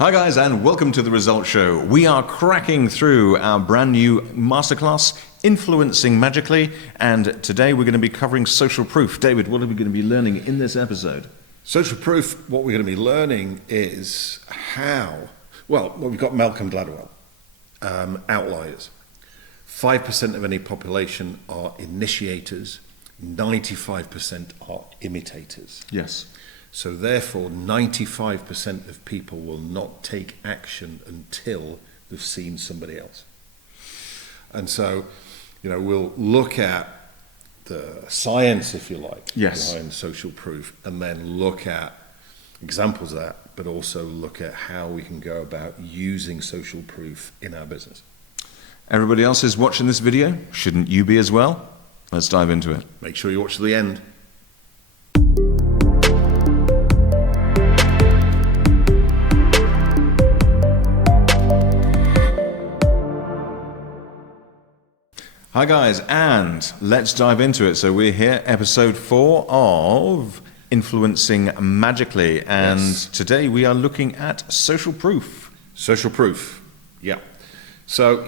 Hi guys, and welcome to The Result Show. We are cracking through our brand new masterclass, Influencing Magically, and today we're going to be covering social proof. David, what are we going to be learning in this episode? Social proof, what we're going to be learning is we've got Malcolm Gladwell, outliers. 5% of any population are initiators, 95% are imitators. Yes. So therefore, 95% of people will not take action until they've seen somebody else. And so, we'll look at the science, if you like, behind social proof, and then look at examples of that, but also look at how we can go about using social proof in our business. Everybody else is watching this video. Shouldn't you be as well? Let's dive into it. Make sure you watch to the end. Hi guys, and let's dive into it. So we're here, episode 4 of Influencing Magically, and Today we are looking at social proof. Social proof, yeah. So,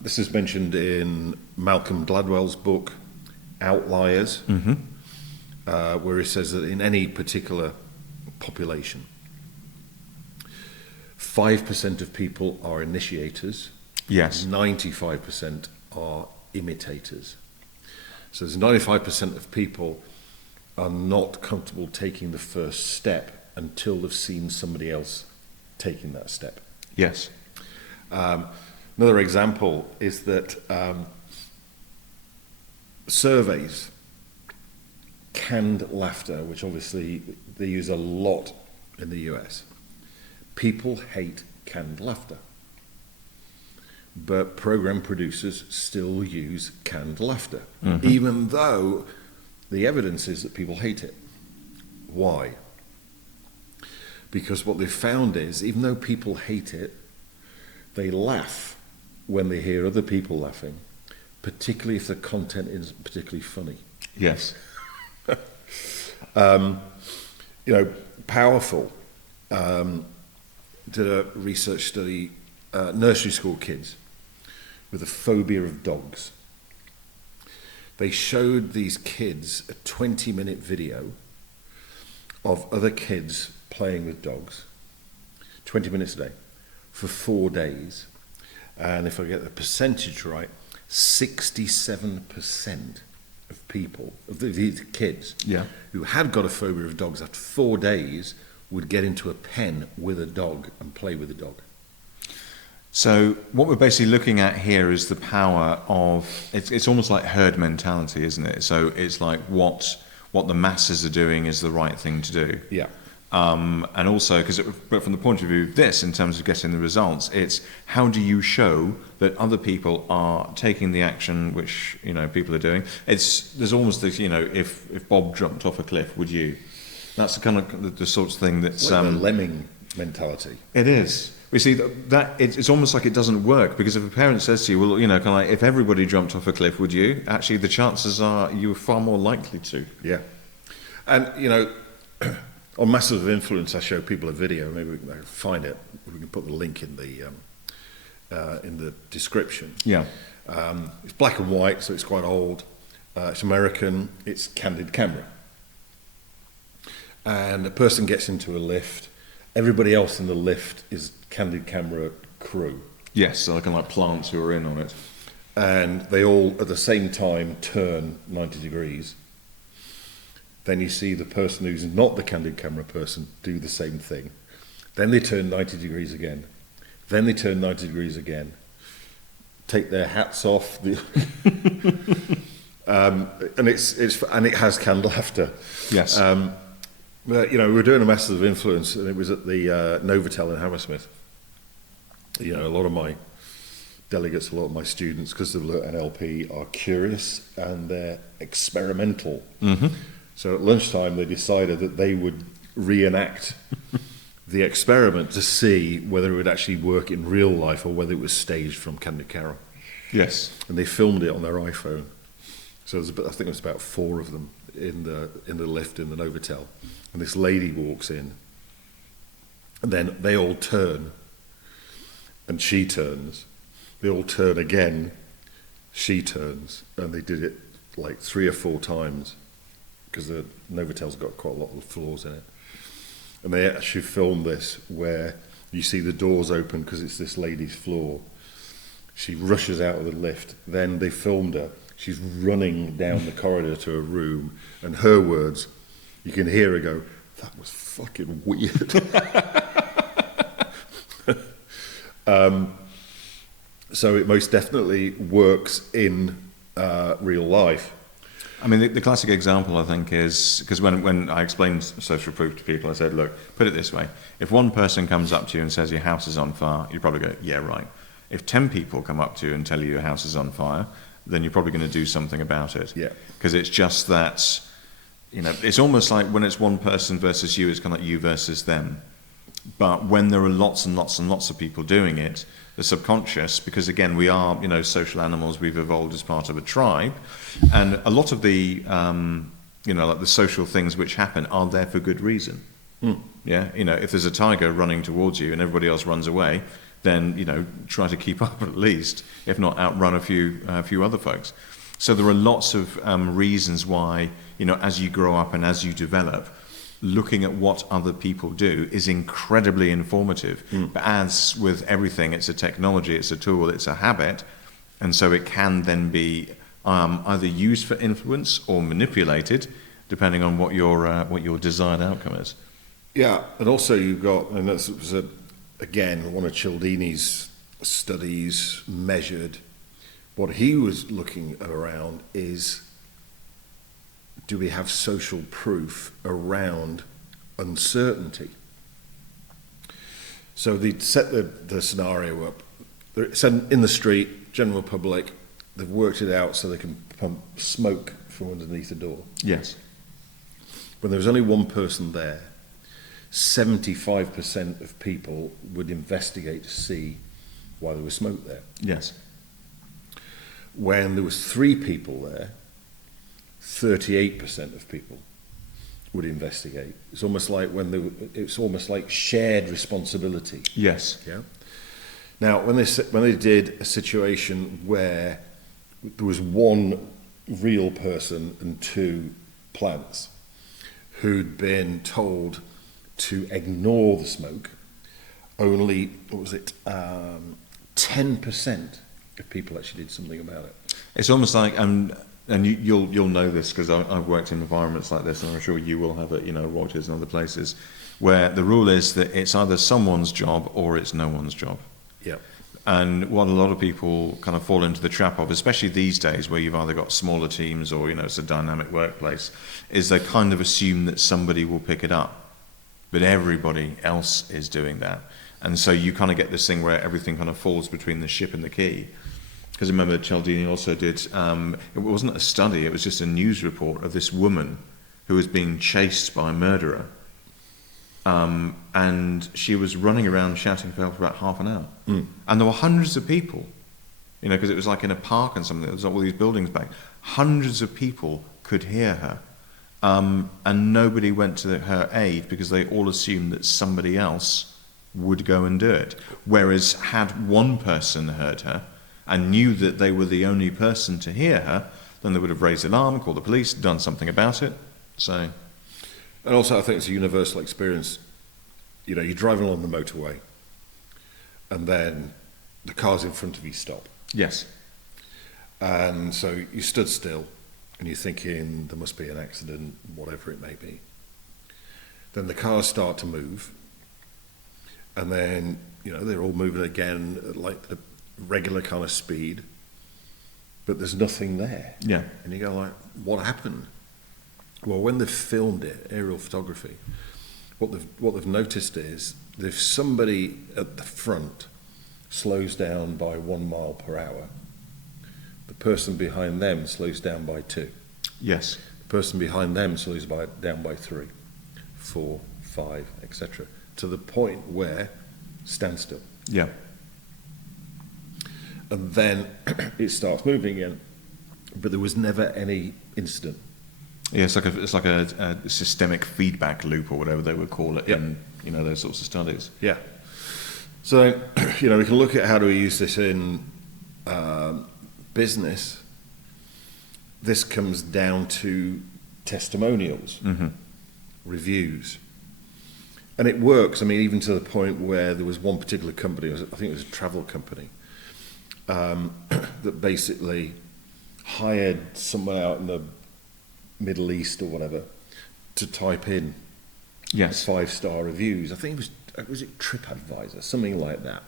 this is mentioned in Malcolm Gladwell's book, Outliers, where he says that in any particular population, 5% of people are initiators. Yes. 95% are imitators. So there's 95% of people are not comfortable taking the first step until they've seen somebody else taking that step. Yes. Another example is that surveys, canned laughter, which obviously they use a lot in the US. People hate canned laughter. But program producers still use canned laughter, even though the evidence is that people hate it. Why? Because what they've found is, even though people hate it, they laugh when they hear other people laughing, particularly if the content is particularly funny. Yes. Powerful did a research study, nursery school kids with a phobia of dogs. They showed these kids a 20-minute video of other kids playing with dogs, 20 minutes a day, for 4 days. And if I get the percentage right, 67% of people, of these kids who had got a phobia of dogs, after 4 days would get into a pen with a dog and play with a dog. So what we're basically looking at here is the power of, it's almost like herd mentality, isn't it? So it's like what the masses are doing is the right thing to do. Yeah. And also, but from the point of view of this, in terms of getting the results, it's how do you show that other people are taking the action which, people are doing? There's almost this, if Bob jumped off a cliff, would you? That's the kind of the sort of thing that's... Like the lemming mentality. It is. We see that it's almost like it doesn't work, because if a parent says to you, well, kind of like, if everybody jumped off a cliff, would you? Actually, the chances are you're far more likely to. Yeah. And, on Masses of Influence, I show people a video. Maybe we can find it. We can put the link in the description. Yeah. It's black and white, so it's quite old. It's American. It's candid camera. And a person gets into a lift. Everybody else in the lift is candid camera crew. Yes, so kind of like plants who are in on it. And they all, at the same time, turn 90 degrees. Then you see the person who's not the candid camera person do the same thing. Then they turn 90 degrees again. Then they turn 90 degrees again. Take their hats off. And it has canned laughter. Yes. But, we were doing a Masses of Influence, and it was at the Novotel in Hammersmith. A lot of my delegates, a lot of my students, because they've learnt NLP, are curious and they're experimental. So at lunchtime, they decided that they would reenact the experiment to see whether it would actually work in real life or whether it was staged from candid camera. Yes. And they filmed it on their iPhone. So I think it was about 4 of them in the lift in the Novotel. And this lady walks in And then they all turn, and she turns. They all turn again, she turns, and they did it like 3 or 4 times, because the Novatel's got quite a lot of flaws in it. And they actually filmed this where you see the doors open because it's this lady's floor. She rushes out of the lift. Then they filmed her. She's running down the corridor to her room, and her words, you can hear her go, "That was fucking weird." So it most definitely works in real life. I mean, the classic example, I think, is because when I explained social proof to people, I said, look, put it this way. If one person comes up to you and says your house is on fire, you probably go, yeah, right. If 10 people come up to you and tell you your house is on fire, then you're probably going to do something about it. Yeah. Because it's just that, it's almost like when it's one person versus you, it's kind of like you versus them. But when there are lots and lots and lots of people doing it, the subconscious, because again, we are, social animals, we've evolved as part of a tribe, and a lot of the, like the social things which happen are there for good reason. Yeah, if there's a tiger running towards you and everybody else runs away, then, try to keep up at least, if not outrun a few other folks. So there are lots of reasons why, as you grow up and as you develop, looking at what other people do is incredibly informative. But as with everything, it's a technology, it's a tool, it's a habit, and so it can then be either used for influence or manipulated, depending on what your desired outcome is. Yeah, and also you've got, and that's again one of Cialdini's studies measured. What he was looking around is, do we have social proof around uncertainty? So they set the scenario up. It's in the street, general public. They've worked it out so they can pump smoke from underneath the door. Yes. When there was only one person there, 75% of people would investigate to see why there was smoke there. Yes. When there was 3 people there, 38% of people would investigate. It's almost like it's almost like shared responsibility. Yes. Yeah. Now, when they did a situation where there was one real person and 2 plants who'd been told to ignore the smoke, only 10% of people actually did something about it. It's almost like and you'll know this because I've worked in environments like this, and I'm sure you will have it, Reuters and other places, where the rule is that it's either someone's job or it's no one's job. Yeah. And what a lot of people kind of fall into the trap of, especially these days where you've either got smaller teams or, it's a dynamic workplace, is they kind of assume that somebody will pick it up. But everybody else is doing that. And so you kind of get this thing where everything kind of falls between the ship and the key. Because remember, Cialdini also did, it wasn't a study, it was just a news report of this woman who was being chased by a murderer. And she was running around shouting for help for about half an hour. And there were hundreds of people, because it was like in a park and something, there was all these buildings back. Hundreds of people could hear her. And nobody went to her aid because they all assumed that somebody else would go and do it. Whereas had one person heard her, and knew that they were the only person to hear her, then they would have raised alarm, called the police, done something about it. So, and also I think it's a universal experience. You're driving along the motorway, and then the cars in front of you stop. Yes. And so you stood still, and you're thinking there must be an accident, whatever it may be. Then the cars start to move, and then they're all moving again at like the regular kind of speed, but there's nothing there. Yeah. And you go like, what happened? Well, when they've filmed it, aerial photography, what they've noticed is if somebody at the front slows down by 1 mile per hour, the person behind them slows down by 2. Yes. The person behind them slows down by 3, 4, 5, etc. To the point where standstill. Yeah. And then it starts moving again, but there was never any incident. Yeah, it's like a systemic feedback loop or whatever they would call it. Yep. you know, those sorts of studies. Yeah. So, you know, we can look at how do we use this in business. This comes down to testimonials, reviews. And it works, I mean, even to the point where there was one particular company, I think it was a travel company, that basically hired someone out in the Middle East or whatever to type in Yes. 5-star reviews. I think was it TripAdvisor, something like that.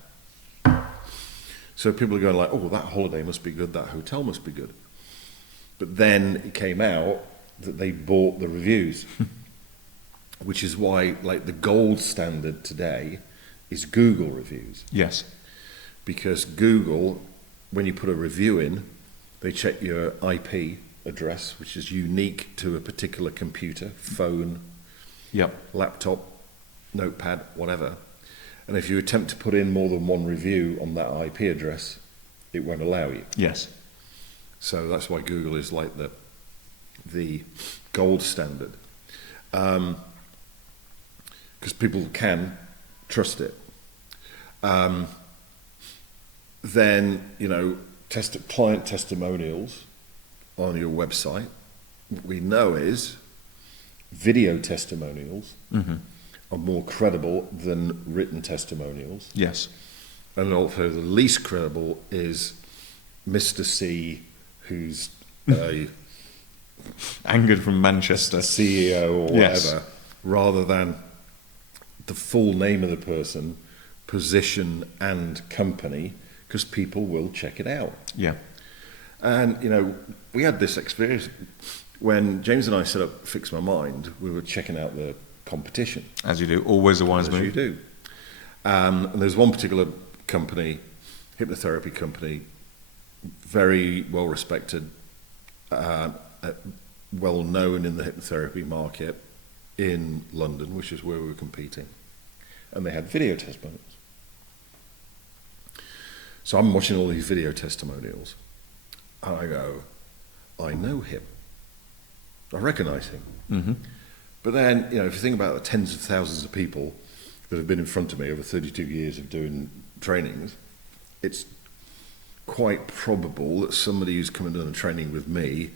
So people are going like, oh, that holiday must be good, that hotel must be good. But then it came out that they bought the reviews, which is why, like, the gold standard today is Google reviews. Yes. Because Google, when you put a review in, they check your IP address, which is unique to a particular computer, phone, Yep. laptop, notepad, whatever. And if you attempt to put in more than one review on that IP address, it won't allow you. Yes. So that's why Google is like the gold standard. Because people can trust it. Then, you know, client testimonials on your website, what we know is video testimonials are more credible than written testimonials. Yes. And also the least credible is Mr. C, who's a Angered from Manchester. CEO or whatever, Yes. rather than the full name of the person, position and company, because people will check it out. Yeah. And, you know, we had this experience when James and I set up Fix My Mind. We were checking out the competition. As you do. Always a wise As move. you do. And there's one particular company, hypnotherapy company, very well respected, well known in the hypnotherapy market in London, which is where we were competing. And they had video testimonials. So I'm watching all these video testimonials, and I go, I know him. I recognize him. Mm-hmm. But then, you know, if you think about the tens of thousands of people that have been in front of me over 32 years of doing trainings, it's quite probable that somebody who's come and done a training with me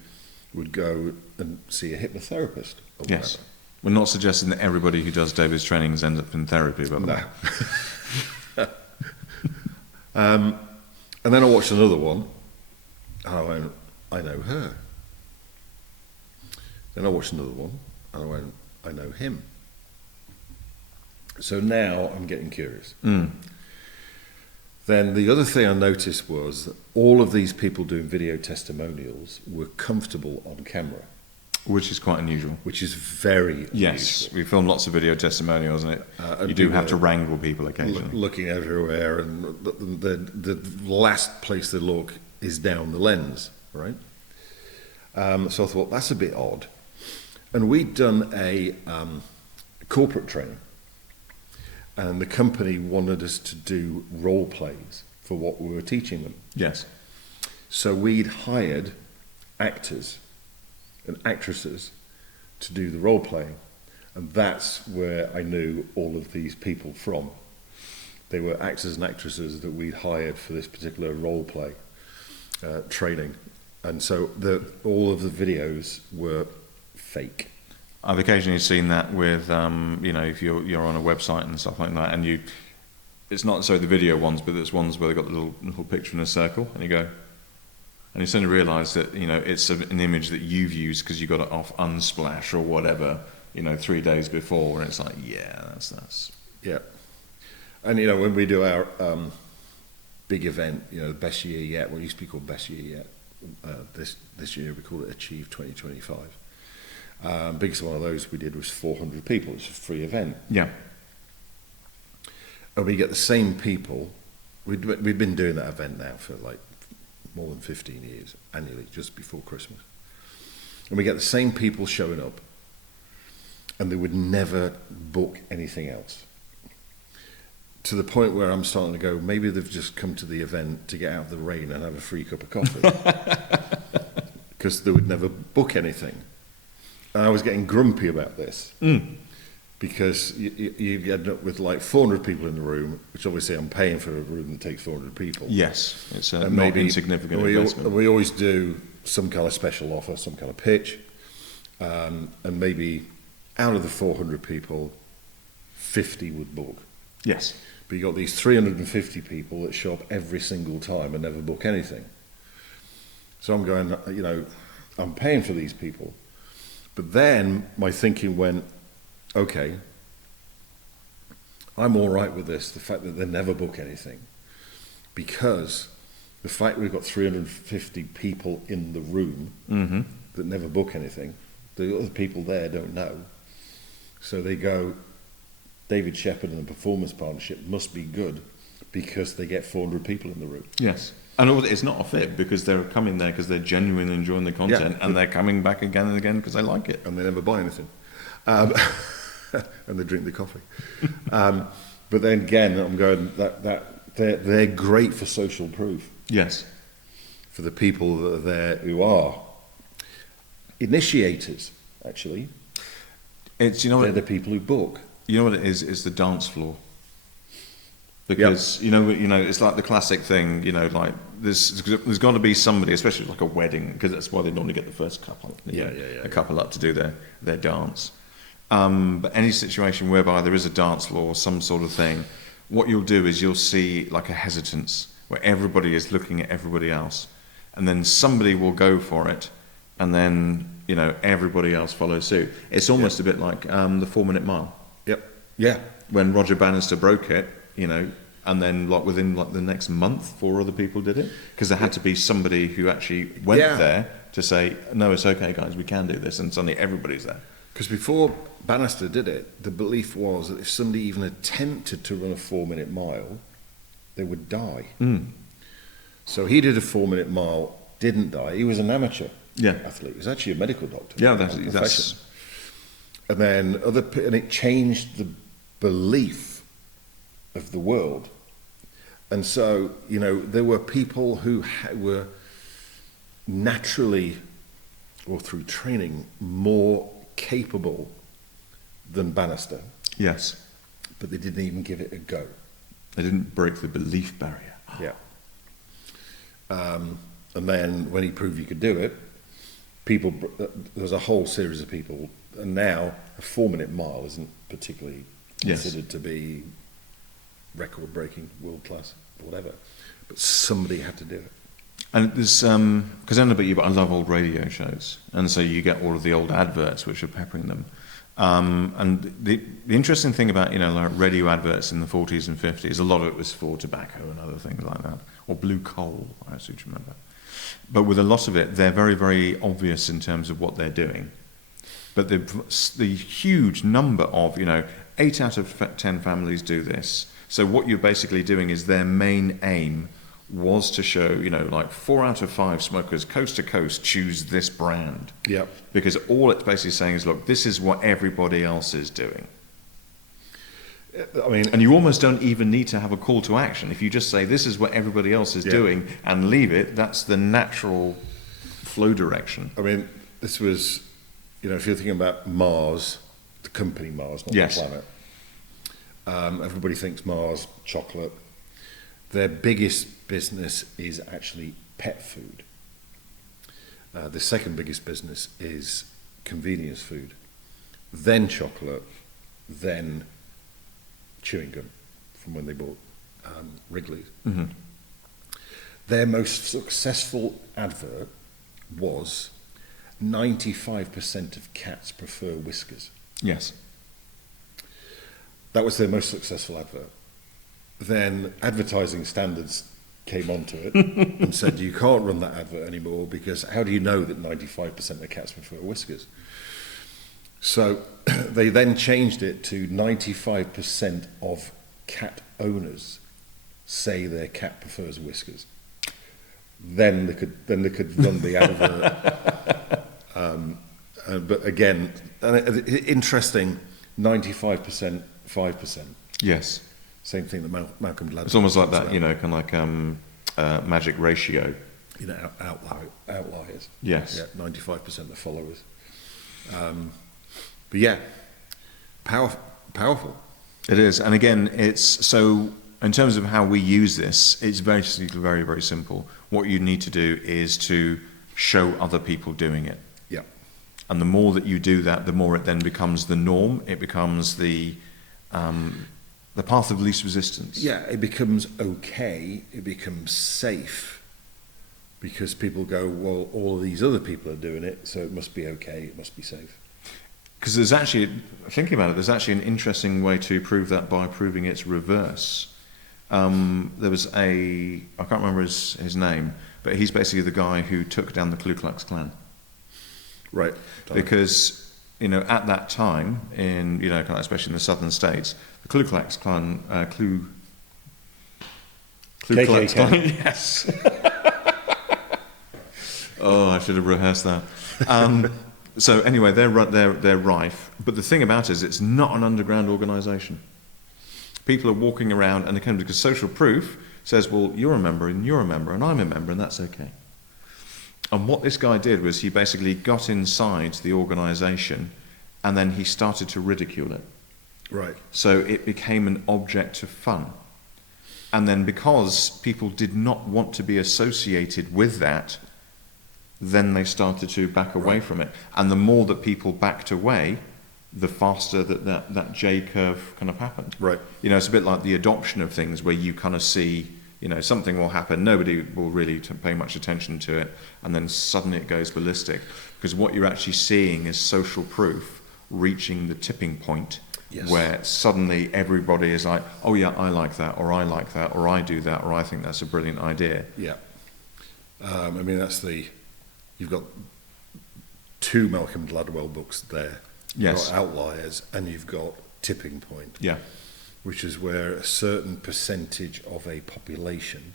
would go and see a hypnotherapist. Or Yes. whatever. We're not suggesting that everybody who does David's trainings ends up in therapy, by the way. No. And then I watched another one, and I went, I know her. Then I watched another one, and I went, I know him. So now I'm getting curious. Then the other thing I noticed was that all of these people doing video testimonials were comfortable on camera, Which is quite unusual. which is very Yes, unusual. we film lots of video testimonials, and and you do people have to are wrangle people occasionally. Looking everywhere, and the last place they look is down the lens, right? So I thought, that's a bit odd. And we'd done a corporate training, and the company wanted us to do role plays for what we were teaching them. Yes. So we'd hired actors and actresses to do the role playing, and that's where I knew all of these people from. They were actors and actresses that we'd hired for this particular role play training, and so all of the videos were fake. I've occasionally seen that with, you know, if you're on a website and stuff like that, and it's not so the video ones, but there's ones where they've got the little picture in a circle, and you go, and you suddenly realise that, you know, it's an image that you've used because you got it off Unsplash or whatever, you know, 3 days before, and it's like, yeah, that's. Yeah. And, you know, when we do our big event, you know, the best year yet, what used to be called best year yet, this year we call it Achieve 2025. Biggest one of those we did was 400 people. It's a free event. Yeah. And we get the same people. We've been doing that event now for like more than 15 years, annually, just before Christmas. And we get the same people showing up, and they would never book anything else. To the point where I'm starting to go, maybe they've just come to the event to get out of the rain and have a free cup of coffee. Because they would never book anything. And I was getting grumpy about this. because you end up with like 400 people in the room, which obviously I'm paying for a room that takes 400 people. Yes, it's a And not insignificant investment. We always do some kind of special offer, some kind of pitch, and maybe out of the 400 people, 50 would book. Yes. But you got these 350 people that show up every single time and never book anything. So I'm going, I'm paying for these people. But then my thinking went, okay, I'm all right with this, the fact that they never book anything, because the fact we've got 350 people in the room that never book anything, the other people there don't know. So they go, David Shepherd and the Performance Partnership must be good because they get 400 people in the room. Yes. And it's not a fit because they're coming there because they're genuinely enjoying the content, and they're coming back again and again because they like it. And they never buy anything. And they drink the coffee. But then again, I'm going, that they're great for social proof. Yes. For the people that are there who are initiators, actually. They're the people who book. You know what it is? It's the dance floor. Because, it's like the classic thing, like there's got to be somebody, especially like a wedding, because that's why they normally get the first couple, a couple up to do their dance. But any situation whereby there is a dance floor, some sort of thing, what you'll do is you'll see like a hesitance where everybody is looking at everybody else, and then somebody will go for it, and then, everybody else follows suit. It's almost a bit like the 4-minute mile. Yep. Yeah. When Roger Bannister broke it, and then within the next month, 4 other people did it, because there had to be somebody who actually went there to say, no, it's okay, guys, we can do this, and suddenly everybody's there. Because before Bannister did it, the belief was that if somebody even attempted to run a 4-minute mile, they would die. So he did a 4-minute mile, didn't die. He was an amateur athlete. He was actually a medical doctor. Yeah, that's. And then and it changed the belief of the world. And so, there were people who were naturally, or through training, more capable than Bannister. Yes. But they didn't even give it a go. They didn't break the belief barrier. Yeah. And then when he proved you could do it, there was a whole series of people, and now a 4-minute mile isn't particularly considered to be record-breaking, world-class, whatever. But somebody had to do it. And there's, because I don't know about you, but I love old radio shows. And so you get all of the old adverts which are peppering them. And the interesting thing about, like radio adverts in the 40s and 50s, a lot of it was for tobacco and other things like that. Or blue coal, I seem to remember. But with a lot of it, they're very, very obvious in terms of what they're doing. But the huge number of, 8 out of 10 families do this. So what you're basically doing is their main aim was to show, like 4 out of 5 smokers coast to coast choose this brand. Yep. Because all it's basically saying is, look, this is what everybody else is doing. And you almost don't even need to have a call to action. If you just say, this is what everybody else is doing, and leave it, that's the natural flow direction. This was, if you're thinking about Mars, the company Mars, not the planet. Everybody thinks Mars, chocolate. Their biggest business is actually pet food. The second biggest business is convenience food. Then chocolate, then chewing gum, from when they bought Wrigley's. Mm-hmm. Their most successful advert was 95% of cats prefer whiskers. Yes. That was their most successful advert. Then advertising standards came onto it and said, you can't run that advert anymore because how do you know that 95% of cats prefer whiskers? So they then changed it to 95% of cat owners say their cat prefers whiskers. Then they could run the advert. But again, interesting, 95%, 5%. Yes. Same thing that Malcolm Gladwell. It's almost like that, kind of like magic ratio. Outliers. Yes. Yeah, 95% of followers. But yeah, powerful. It is. And again, it's so in terms of how we use this, it's basically very, very simple. What you need to do is to show other people doing it. Yeah. And the more that you do that, the more it then becomes the norm. It becomes the path of least resistance. Yeah, it becomes okay, it becomes safe, because people go, well, all of these other people are doing it, so it must be okay, it must be safe. Because there's actually, thinking about it, there's actually an interesting way to prove that by proving its reverse. There was I can't remember his name, but he's basically the guy who took down the Ku Klux Klan. Right. Because, at that time, in, especially in the southern states, the Ku Klux Klan, Ku Klux Klan, yes. Oh, I should have rehearsed that. So anyway, they're rife. But the thing about it is it's not an underground organisation. People are walking around and they come because social proof says, well, you're a member and you're a member and I'm a member and that's okay. And what this guy did was he basically got inside the organisation and then he started to ridicule it. Right. So it became an object of fun. And then because people did not want to be associated with that, then they started to back away from it. And the more that people backed away, the faster that J curve kind of happened. Right. It's a bit like the adoption of things where you kind of see, something will happen, nobody will really pay much attention to it, and then suddenly it goes ballistic. Because what you're actually seeing is social proof reaching the tipping point. Yes. Where suddenly everybody is like, oh yeah, I like that, or I like that, or I do that, or I think that's a brilliant idea. Yeah. You've got two Malcolm Gladwell books there. Yes. You've got Outliers and you've got Tipping Point. Yeah. Which is where a certain percentage of a population,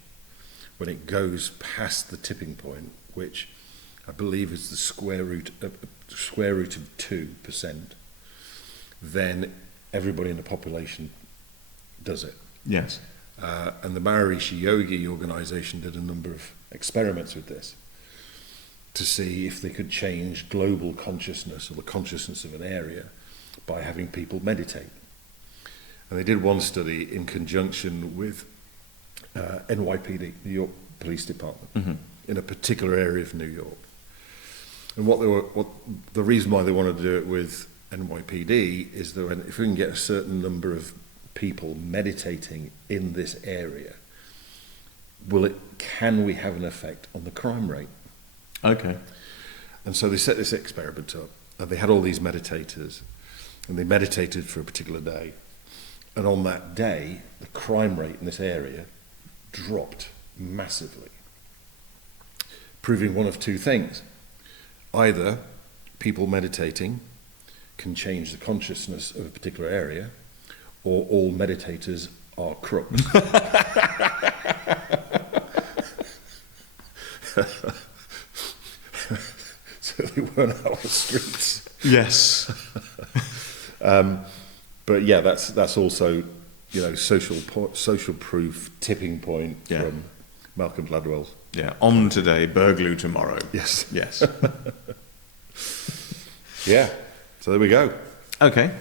when it goes past the tipping point, which I believe is the square root of 2%, then everybody in the population does it. Yes. And the Maharishi Yogi organisation did a number of experiments with this to see if they could change global consciousness or the consciousness of an area by having people meditate. And they did one study in conjunction with NYPD, New York Police Department, in a particular area of New York. And the reason why they wanted to do it with NYPD is that if we can get a certain number of people meditating in this area, can we have an effect on the crime rate? Okay. And so they set this experiment up, and they had all these meditators, and they meditated for a particular day. And on that day, the crime rate in this area dropped massively, proving one of two things. Either people meditating can change the consciousness of a particular area, or all meditators are crooks. So they weren't out on the streets. Yes. But yeah, that's also, social proof tipping point from Malcolm Gladwell's. Yeah, on today, burglary tomorrow. Yes. Yes. Yeah, so there we go. Okay,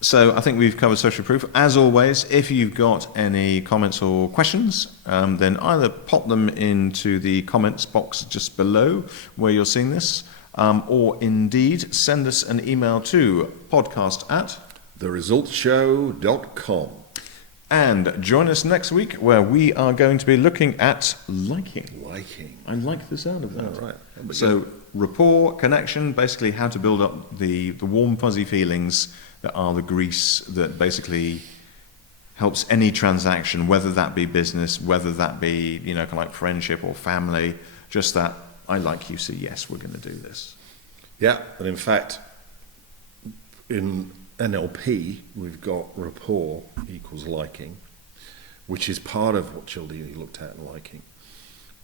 so I think we've covered social proof. As always, if you've got any comments or questions, then either pop them into the comments box just below where you're seeing this, or indeed send us an email to podcast@theresultsshow.com. And join us next week where we are going to be looking at liking. Liking. I like the sound of that. Oh, right. So rapport, connection, basically how to build up the warm, fuzzy feelings that are the grease that basically helps any transaction, whether that be business, whether that be, kind of like friendship or family, just that I like you, so yes, we're going to do this. Yeah, and in fact, in NLP, we've got rapport equals liking, which is part of what Cialdini looked at in liking.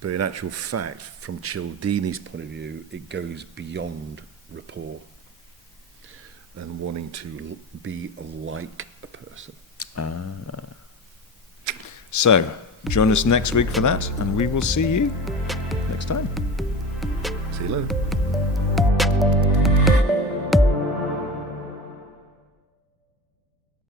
But in actual fact, from Cialdini's point of view, it goes beyond rapport and wanting to be like a person. So, join us next week for that, and we will see you next time. See you later.